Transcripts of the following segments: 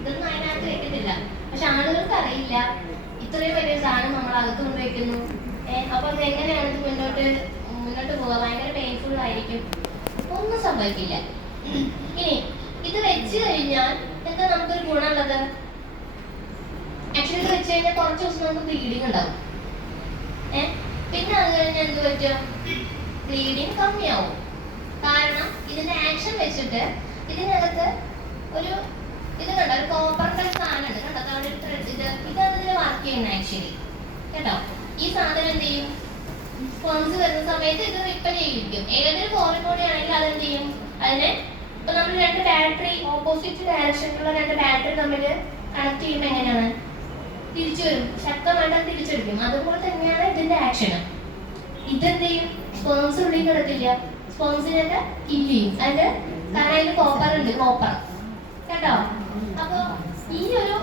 ഇതൊന്നും അതിനകത്ത് വെക്കത്തില്ല. പക്ഷെ ആളുകൾക്ക് അറിയില്ല ഇത്രയും വലിയ സാധനം നമ്മൾ അകത്ത് കൊണ്ടുവയ്ക്കുന്നു. അപ്പൊ അത് എങ്ങനെയാണ് ഇത് മുന്നോട്ട് പോവുക? ഭയങ്കര പെയിൻഫുൾ ആയിരിക്കും. ഒന്നും സംഭവിക്കില്ല. ഇനി ഇത് വെച്ച് കഴിഞ്ഞാൽ എന്താ നമുക്കൊരു ഗുണമുള്ളത്? ആക്ച്വലി ഇത് വെച്ച് കഴിഞ്ഞാൽ കുറച്ച് ദിവസം നമുക്ക് ബ്ലീഡിങ് ഉണ്ടാവും. പിന്നെ അത് കഴിഞ്ഞാൽ എന്ത് പറ്റും? ബ്ലീഡിങ് കമ്മിയാവും. കാരണം ഇതിന്റെ ആക്ഷൻ വെച്ചിട്ട് ഇതിനകത്ത് ഒരു ഇത് കണ്ടോ, ഒരു കോപ്പറിന്റെ സാധനം ഉണ്ട് കേട്ടോ. അവിടെ ഇതാണ് ഇതിന് വർക്ക് ചെയ്യുന്നത് ആക്ച്വലി കേട്ടോ. ഈ സാധനം എന്ത് ചെയ്യും? സ്പോൺസ് വരുന്ന സമയത്ത് ഇത് റിപ്പൽ ചെയ്യിക്കും. ഏതൊരു ഫോറിൻ ബോഡി ആണെങ്കിൽ അതെന്ത് ചെയ്യും? അതിനെ ഇപ്പൊ നമ്മൾ രണ്ട് ബാറ്ററി ഓപ്പോസിറ്റ് ഡയറക്ഷനിലുള്ള രണ്ട് ബാറ്ററി തമ്മിൽ കണക്ട് ചെയ്യുമ്പോൾ എങ്ങനെയാണ്? തിരിച്ചു വരും, ശക്തമായിട്ട് തിരിച്ചെടുക്കും. അതുപോലെ തന്നെയാണ് ഇതിന്റെ ആക്ഷൻ. ഇതെന്ത് ചെയ്യും? സ്പോൺസ് ഉള്ളിൽ കിടത്തില്ല, സ്പോൺസിനൊക്കെ കില്ല് ചെയ്യും. അതിന്റെ കാരണം അതിൽ കോപ്പർ ഉണ്ട്, കോപ്പർ കേട്ടോ. അപ്പൊ ഈ ഒരു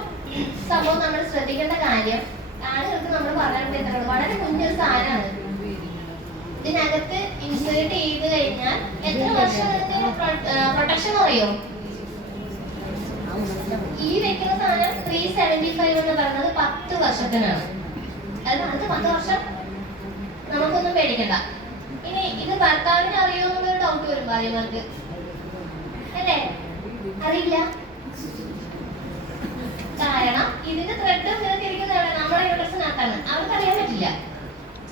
സംഭവം നമ്മൾ ശ്രദ്ധിക്കേണ്ട കാര്യം, ആളുകൾക്ക് നമ്മൾ പറയാൻ വളരെ കുഞ്ഞൊരു സാധനമാണ്. ഇതിനകത്ത് ഇൻസേർട്ട് ചെയ്ത് കഴിഞ്ഞാൽ എത്ര വർഷം പ്രൊട്ടക്ഷൻ അറിയോ? ഈ വെക്കുന്ന സാധനം 375 എന്ന് പറയുന്നത് 10 വർഷത്തിനാണ്. അത് 10 വർഷം നമുക്കൊന്നും പേടിക്കണ്ട. ഇനി ഇത് ഭർത്താവിന് അറിയോ എന്നുള്ളൊരു ഡൗട്ട് വരും ഭാര്യമാർക്ക്, അല്ലേ? അറിയില്ല. കാരണം ഇതിന്റെ ത്രെഡ് ഇരിക്കുന്നതാണ് നമ്മുടെ യൂട്രസിനകത്താണ്. അവർക്ക് അറിയാൻ പറ്റില്ല.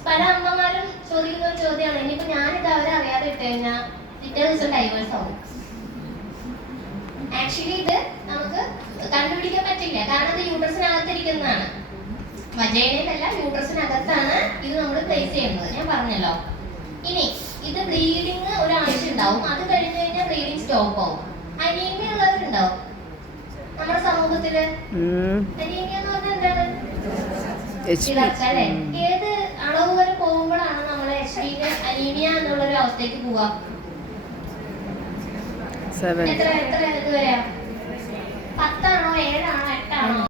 പല അമ്മമാരും ചോദിക്കുന്ന ഒരു ചോദ്യമാണ്, ഇനിയിപ്പോ ഞാനിത് അവരെ അറിയാതെ ഇട്ട് കഴിഞ്ഞാൽ പിറ്റേ ദിവസം ഡൈവേഴ്സ് ആവും. ആക്ച്വലി ഇത് നമുക്ക് കണ്ടുപിടിക്കാൻ പറ്റില്ല. കാരണം ഇത് യൂട്രസിനകത്തിരിക്കുന്നതാണ്. വജൈനയിലല്ല, യൂട്രസിനകത്താണ് ഇത് നമ്മൾ പ്ലേസ് ചെയ്യുന്നത്. ഞാൻ പറഞ്ഞല്ലോ. ഇനി ഇത് ബ്ലീഡിങ് ഒരാഴ്ച ഉണ്ടാവും. അത് കഴിഞ്ഞ് കഴിഞ്ഞാൽ ബ്ലീഡിങ് സ്റ്റോപ്പ് ആവും. അനീമിയ ഉള്ളവരുണ്ടാവും നമ്മുടെ സമൂഹത്തില്. അനീമിയ എന്ന് പറഞ്ഞാൽ എന്താണ്? അല്ലേ? ഏത് അളവ് വരെ പോകുമ്പോഴാണ് നമ്മൾ HP അനീമിയ എന്നുള്ളൊരു അവസ്ഥയ്ക്ക് പോവാ? എത്ര ഇത് വരെയാ? 10 ആണോ 7 ആണോ 8 ആണോ?